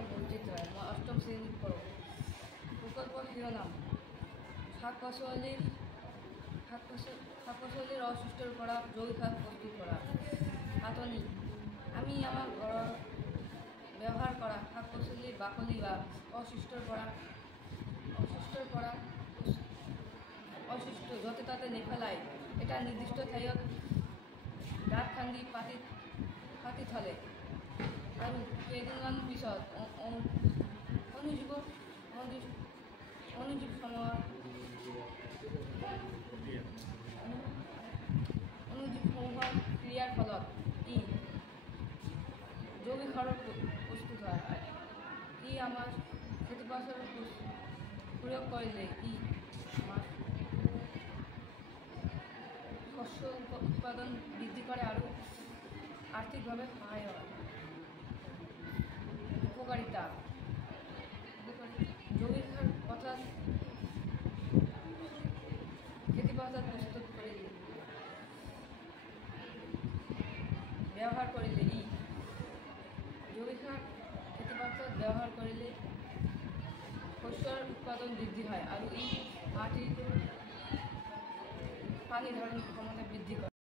নাম অভিজিৎ রায়। অষ্টম শ্রেণীর পড়ো। প্রকল্প শিরোনাম শাক-পাচলির অসুস্থ করা, জৈব সার প্রস্তুত করা। খাটনি: আমি আমার ব্যবহার করা শাক-পাচলির বাকলি বা অসুস্থ যতে তাতে নেফেলাই এটা নির্দিষ্ট ঠাইত গাঁত খান্দি পাতি থলে আৰু কেইদিনমান পিছত অনুজীৱসমূহৰ ক্ৰিয়াৰ ফলত ই জৈৱিক সাৰৰ প্ৰস্তুত হয়। ই আমাৰ খেতিপথাৰত প্ৰয়োগ কৰিলে ই আমাৰ শস্য উৎপাদন বৃদ্ধি করে আর আর্থিকভাবে সহায় হয়। উপকারিতা: জৈবিক সার অর্থাৎ খেতিপথার প্রস্তুত করে ব্যবহার করিলে জৈবিক সার খেতিপথার ব্যবহার করিলে শস্যের উৎপাদন বৃদ্ধি হয় আর এই মাটির পানি ধারণ ক্ষমতা বৃদ্ধি করে।